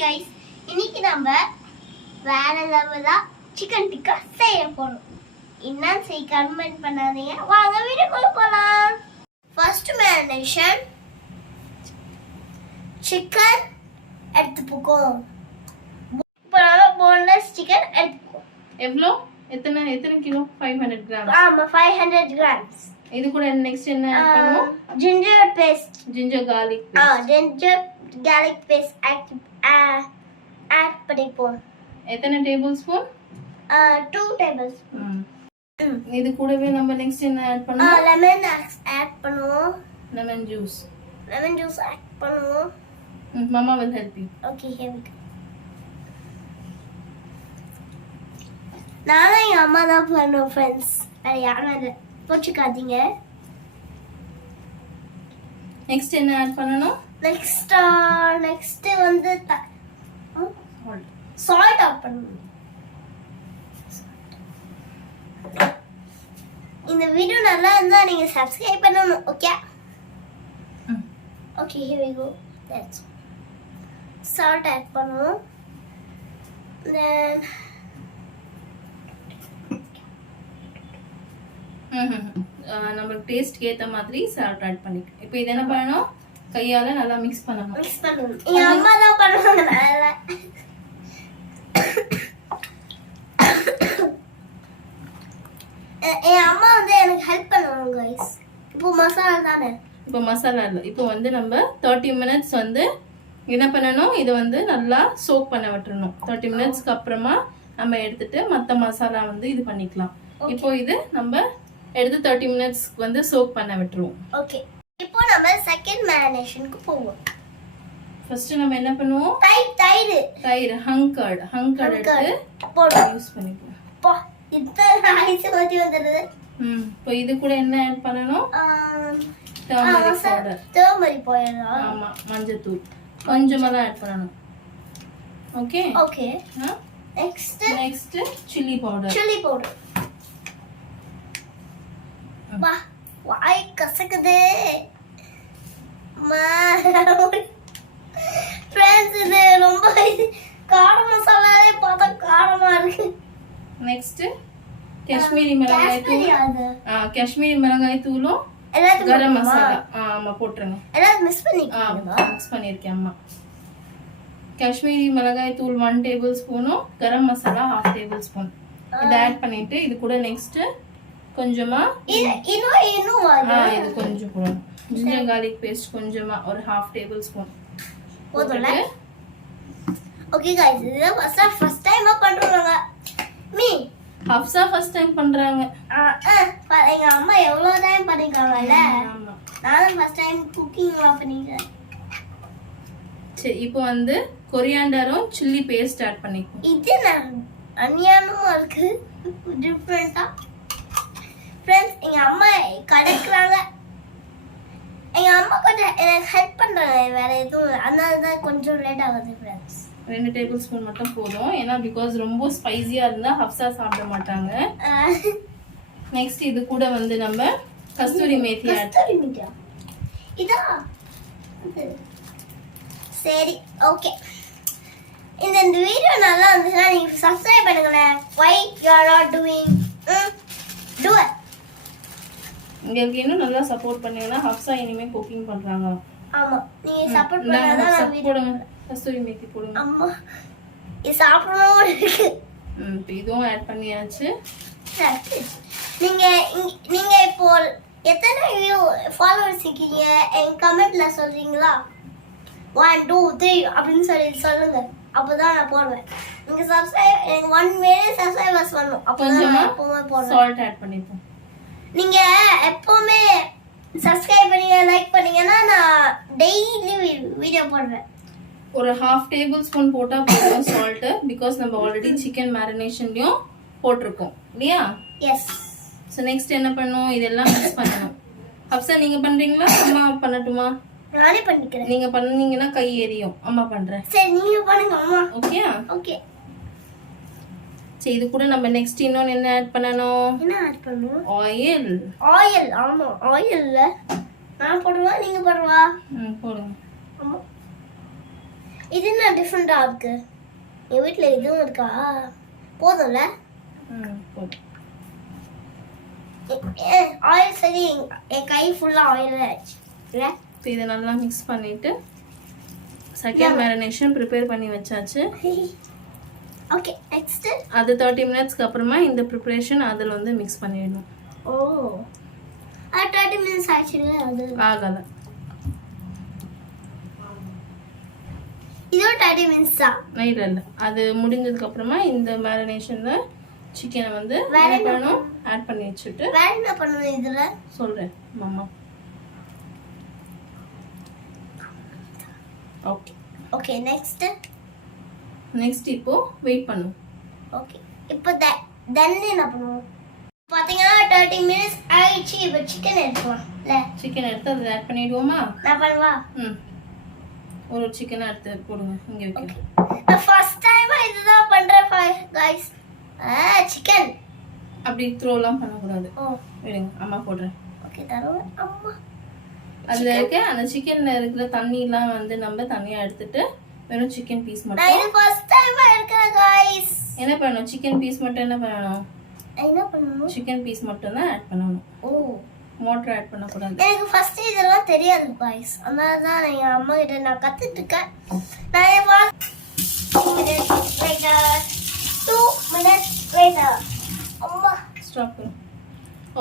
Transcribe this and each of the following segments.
guys, இன்னைக்கு நம்ம வேற லெவலா சிக்கன் டிக்கா செய்ய போறோம். இன்னும் செய் கமெண்ட் பண்ணாதீங்க. வாங்க வீடியோக்குள்ள போலாம். ஃபர்ஸ்ட் மேரினேஷன் சிக்கன் எடுத்துப்போம். இப்போ நாம போன்லெஸ் சிக்கன் எடுத்துப்போம். எவ்வளோ எத்தனை கிலோ? 500 grams. ஆமா 500 grams. இது கூட நெக்ஸ்ட் என்ன ஆட் பண்ணுவோம்? Ginger paste, ginger garlic paste. Ginger garlic paste add பண்ணிப்போம். எத்தனை டேபிள் ஸ்பூன்? 2 tablespoon. இது கூடவே நம்ம நெக்ஸ்ட் என்ன ஆட் பண்ணுவோம்? லெமன் ஆட் பண்ணுவோம். லெமன் ஜூஸ் ஆட் பண்ணுவோம். Mama will help you. Okay, here we go. நானும் என் அம்மா தான் பண்ணுவோம் ஃப்ரெண்ட்ஸ். வேற யாரும் இல்லை, போச்சுக்காதீங்க. நெக்ஸ்ட் என்ன ஆட் பண்ணணும்? நெக்ஸ்ட் வந்து சால்ட் ஆட் பண்ணணும். இந்த வீடியோ நல்லா இருந்தா நீங்க சப்ஸ்கிரைப் பண்ணணும். Okay okay, here we go. That's salt add பண்ணுவோம். Then நம்ம டேஸ்ட்க்கு ஏத்த மாதிரி சால்ட் ஆட் பண்ணிக்கலாம். இப்போ இது என்ன பண்ணணும்? கையால நல்லா மிக்ஸ் பண்ணணும். என் அம்மா தான் பண்ணுவாங்க. என் அம்மா வந்து எனக்கு ஹெல்ப் பண்ணுவாங்க गाइस. இப்போ மசாலா தானே? இப்போ மசாலா இல்ல. இப்போ வந்து நம்ம 30 minutes வந்து என்ன பண்ணணும்? இது வந்து நல்லா சோக் பண்ண விட்டுறணும். 30 minutesக்கு அப்புறமா நம்ம எடுத்துட்டு மத்த மசாலா வந்து இது பண்ணிக்கலாம். இப்போ இது நம்ம எடுத்து 30 minutes வந்து சோக் பண்ண விட்டுருவோம். ஓகே, இப்போ நம்ம செகண்ட் மேரினேஷனுக்கு போவோம். ஃபர்ஸ்ட் நம்ம என்ன பண்ணுவோம்? தயிர் ஹங்கர்ட் எடுத்து போட்டு யூஸ் பண்ணிப்போம். பா இந்த ஐஸ் ஊத்தி வந்தது. இப்போ இது கூட என்ன ஆட் பண்ணனும்? Turmeric powder. ஆமா, மஞ்சள் தூள் கொஞ்சமா தான் ஆட் பண்ணனும். Okay okay. Next chilli powder. வா வாய் கசக்குது. ஃப்ரெண்ட்ஸ், இது ரொம்ப கார மசாலாவே பார்த்தா காரமா இருக்கு. நெக்ஸ்ட் காஷ்மீரி மிளகாய் தூள். காஷ்மீரி மிளகாய் தூளும் கரம் மசாலா ஆமா போட்டுருங்க. எல்லாம் மிக்ஸ் பண்ணிருக்கேன் அம்மா. காஷ்மீரி மிளகாய் தூள் 1 tablespoon, கரம் மசாலா 1/2 tablespoon. இத ஆட் பண்ணிட்டு இது கூட நெக்ஸ்ட் கொஞ்சமா இது கொஞ்சம் போடணும். ஜிஞ்சர் garlic paste கொஞ்சமா ஒரு 1/2 tablespoon போடுங்க. ஓகே गाइस, இது ஃபர்ஸ்ட் டைம் பண்றோங்க. ஹப்சா ஃபர்ஸ்ட் டைம் பண்றாங்க. எங்க அம்மா எவ்வளவு டைம் பண்ணிருக்காங்கல்ல. நானும் ஃபர்ஸ்ட் டைம் குக்கிங்லாம் பண்ணிட்டேன். சரி, இப்போ வந்து கொரியாண்டரும் சில்லி பேஸ்ட் ஆட் பண்ணிப்போம். இது அநியாயமா இருக்கு, டிஃபரெண்டா. ஃப்ரெண்ட்ஸ், எங்க அம்மா கலக்குறாங்க. எங்க அம்மா கொஞ்சம் எனக்கு ஹெல்ப் பண்றாங்க, வேற எதுவும். அதனால தான் கொஞ்சம் லேட் ஆகுது ஃப்ரெண்ட்ஸ். 2 tablespoon மட்டும் போதும். ஏன்னா பிகாஸ் ரொம்ப ஸ்பைசியா இருந்தா ஹப்சா சாப்பிட மாட்டாங்க. நெக்ஸ்ட் இது கூட வந்து நம்ம கஸ்தூரி மேத்தி ஆட். இதா சரி, ஓகே. இந்த வீடியோ நல்லா இருந்துச்சுன்னா நீங்க subscribe பண்ணுங்களே. why you are not doing do it. உங்களுக்கு இன்னும் நல்லா சப்போர்ட் பண்ணீங்கன்னா ஹப்சா இனிமே குக்கிங் பண்றாங்க. ஆமா, நீங்க சப்போர்ட் பண்ணாதான் நான் வீடியோ போடுங்க. கஸ்தூரி மேத்தி போடுங்க. அம்மா இது சாப்பிடணும் இருக்கு. இப்போ இதுவும் ஆட் பண்ணியாச்சு. நீங்க இப்போ எத்தனை ஃபாலோவர்ஸ் இருக்கீங்க என் கமெண்ட்ல சொல்றீங்களா? 1 2 3 அப்படின்னு சொல்லுங்க. அப்பதான் நான் போடுவேன். நீங்க சப்ஸ்கிரைப் எனக்கு 1 million சப்ஸ்கிரைபர்ஸ் வரணும். அப்பதான் நான் போடுவேன். சால்ட் ஆட் பண்ணிப்போம். நீங்க எப்பவுமே சப்ஸ்கிரைப் பண்ணீங்க, லைக் பண்ணீங்கன்னா நான் டெய்லி வீடியோ போடுவேன். ஒரு 1/2 tablespoon போட்டா போதும் சால்ட். பிகாஸ் நம்ம ஆல்ரெடி சிக்கன் மேரினேஷன்லயும் போட்டிருக்கோம் இல்லையா? எஸ். சோ நெக்ஸ்ட் என்ன பண்ணனும்? இதெல்லாம் மிக்ஸ் பண்ணனும். ஹப்சா நீங்க பண்றீங்களா? அம்மா பண்ணட்டுமா? நானே பண்ணிக்கிறேன். நீங்க பண்ணீங்கன்னா கை எரியும். அம்மா பண்றேன். சரி, நீங்க பண்ணுங்க அம்மா. Okay okay. சரி, இது கூட நம்ம நெக்ஸ்ட் இன்னொன்னு என்ன ஆட் பண்ணனும்? என்ன ஆட் பண்ணனும்? ஆயில். ஆமா, ஆயில்ல நான் போடுவா, நீங்க போடுவா. போடுங்க. ஆமா. இது என்ன டிஃப்ரெண்டாக இருக்கு என் வீட்டில் இதுவும் இருக்கா போதும்ல போதும். ஆயில் சரி என் கை ஃபுல்லாக ஆயில் ஆயிடுச்சு இல்லை இப்போ இதை நல்லா மிக்ஸ் பண்ணிவிட்டு செகண்ட் மேரினேஷன் ப்ரிப்பேர் பண்ணி வச்சாச்சு. ஓகே நெக்ஸ்ட்டு அது 30 மினிட்ஸ்க்கு அப்புறமா இந்த ப்ரிப்பரேஷன் அதில் வந்து மிக்ஸ் பண்ணிடணும். ஓ அது 30 மினிட்ஸ் ஆயிடுச்சுல அது ஆகலை. இதோ 30 மினிட்ஸ் தான் இல்லை இல்லை அது முடிஞ்சதுக்கு அப்புறமா இந்த மேரினேஷனில் சிக்கனை வந்து வேற என்ன பண்ணணும் ஆட் பண்ணி வச்சுட்டு வேற என்ன பண்ணணும் இதில் சொல்கிறேன் மாமா. ஓகே ஓகே நெக்ஸ்ட்டு நெக்ஸ்ட் இப்போ வெயிட் பண்ணும். ஓகே இப்போ தென் என்ன பண்ணுவோம் பார்த்தீங்கன்னா 30 மினிட்ஸ் ஆயிடுச்சு. இப்போ சிக்கன் எடுத்துக்கலாம் இல்லை சிக்கன் எடுத்து அதில் ஆட் பண்ணிடுவோமா? நான் பண்ணுவா ஒரு சிக்கனை எடுத்து போடுங்க இங்கே வைக்கிறேன். ஃபர்ஸ்ட் டைம் இதுதான் பண்ணுறேன் கைஸ். சிக்கன் அப்படி த்ரோலாம் பண்ணக்கூடாது. ஓ விடுங்க அம்மா போடுறேன். ஓகே தருவேன் அம்மா. அதில் இருக்க அந்த சிக்கனில் இருக்கிற தண்ணிலாம் வந்து நம்ம தனியாக எடுத்துட்டு வெறும் சிக்கன் பீஸ் நான் மட்டும் இது ஃபர்ஸ்ட் டைம் எடுக்கிறேன் கைஸ். என்ன பண்ணணும்? சிக்கன் பீஸ் மட்டும் என்ன பண்ணணும்? என்ன பண்ணணும்? சிக்கன் பீஸ் மட்டும் தான் ஆட் பண்ணணும். ஓ மோட்டர் ஆட் பண்ணக்கூடாது. எனக்கு ஃபர்ஸ்ட் இதெல்லாம் தெரியாது கைஸ். அதனால தான் எங்கள் அம்மா கிட்ட நான் கற்றுட்டு இருக்கேன். நான் என் 2 minutes later அம்மா ஸ்டாப் பண்ணு.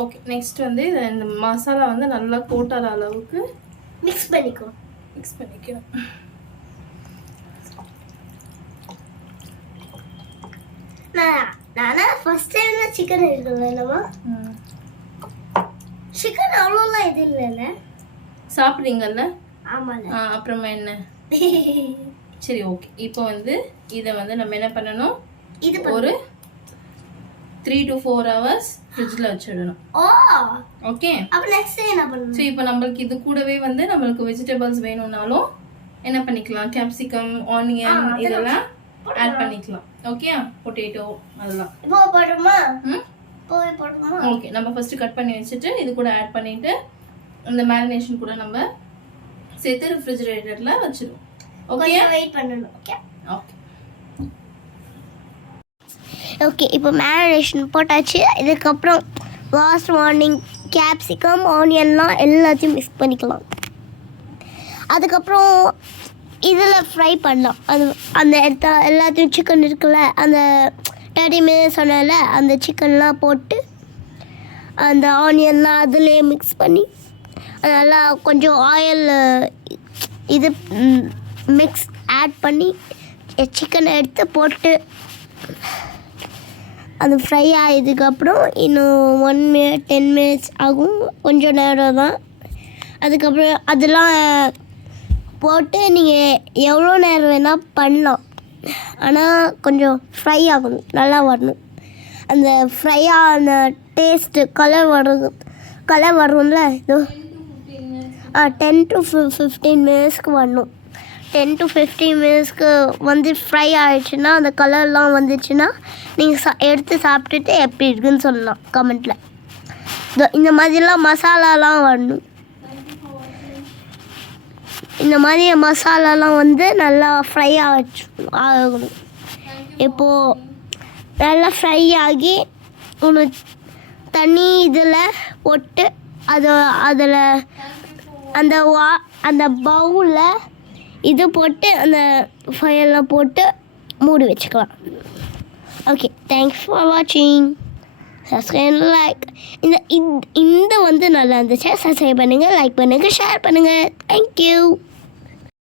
ஓகே நெக்ஸ்ட் வந்து இந்த மசாலா வந்து நல்லா கோட்டார அளவுக்கு மிக்ஸ் பண்ணிக்கோ. மிக்ஸ் பண்ணிக்கணும். நானா ஃபர்ஸ்ட் டைம் தான் சிக்கன் எடுக்கிறேன் இல்லைம்மா. சிக்கன் அவ்வளோலாம் இது இல்லைல்ல. சாப்பிட்றீங்கல்ல? ஆமாம்ல. அப்புறமா என்ன? சரி ஓகே இப்போ வந்து இதை வந்து நம்ம என்ன பண்ணணும்? இது ஒரு 3 to 4 hours ஃப்ரிட்ஜில் வச்சிடணும். ஓ ஓகே அப்போ நெக்ஸ்ட் என்ன பண்ணணும்? ஸோ இப்போ நம்மளுக்கு இது கூடவே வந்து நம்மளுக்கு வெஜிடபிள்ஸ் வேணும்னாலும் என்ன பண்ணிக்கலாம்? கேப்சிகம், ஆனியன் இதெல்லாம் ஆட் பண்ணிக்கலாம். ஓகே பொட்டேட்டோ அதெல்லாம் இப்போ போடுமா? போடுமா? ஓகே நம்ம ஃபர்ஸ்ட் கட் பண்ணி வச்சுட்டு இது கூட ஆட் பண்ணிட்டு இந்த மேரினேஷன் கூட நம்ம சேர்த்து ரெஃப்ரிஜரேட்டர்ல வச்சிருவோம். ஓகே வெயிட் பண்ணணும். ஓகே ஓகே ஓகே இப்போ மேரினேஷன் போட்டாச்சு. இதுக்கப்புறம் லாஸ்ட் மார்னிங் கேப்சிகம் ஆனியன்லாம் எல்லாத்தையும் மிக்ஸ் பண்ணிக்கலாம். அதுக்கப்புறம் இதில் ஃப்ரை பண்ணலாம். அது அந்த இடத்த எல்லாத்தையும் சிக்கன் இருக்குல்ல அந்த 30 மினிட்ஸ் சொன்னால அந்த சிக்கன்லாம் போட்டு அந்த ஆனியன்லாம் அதுலேயே மிக்ஸ் பண்ணி நல்லா கொஞ்சம் ஆயில் இது மிக்ஸ் ஆட் பண்ணி சிக்கனை எடுத்து போட்டு அது ஃப்ரை ஆகியதுக்கப்புறம் இன்னும் 1 minute 10 minutes ஆகும். கொஞ்சம் நேரம் தான். அதுக்கப்புறம் அதெல்லாம் போட்டு நீங்கள் எவ்வளோ நேரம் வேணால் பண்ணலாம். ஆனால் கொஞ்சம் ஃப்ரை ஆகணும், நல்லா வரணும். அந்த ஃப்ரை ஆன டேஸ்ட்டு கலர் வரும்ல இதோ 10 to 15 மினிட்ஸ்க்கு வரணும். 10 to 15 மினிட்ஸ்க்கு வந்து ஃப்ரை ஆகிடுச்சுன்னா அந்த கலர்லாம் வந்துச்சுன்னா நீங்கள் எடுத்து சாப்பிட்டுட்டு எப்படி இருக்குன்னு சொல்லலாம் கமெண்ட்டில். இந்த மாதிரிலாம் மசாலாலாம் வரணும். இந்த மாதிரி மசாலாலாம் வந்து நல்லா ஃப்ரை ஆகணும். இப்போது நல்லா ஃப்ரை ஆகி ஒன்று தண்ணி இதில் போட்டு அதில் அந்த பவுலில் இது போட்டு அந்த ஃபயர்லாம் போட்டு மூடி வச்சுக்கலாம். ஓகே தேங்க்ஸ் ஃபார் வாட்சிங். சப்ஸ்கிரைப் லைக் இந்த வந்து நல்லா இருந்துச்சு. சப்ஸ்கிரைப் பண்ணுங்கள், லைக் பண்ணுங்கள், ஷேர் பண்ணுங்கள். தேங்க்யூ.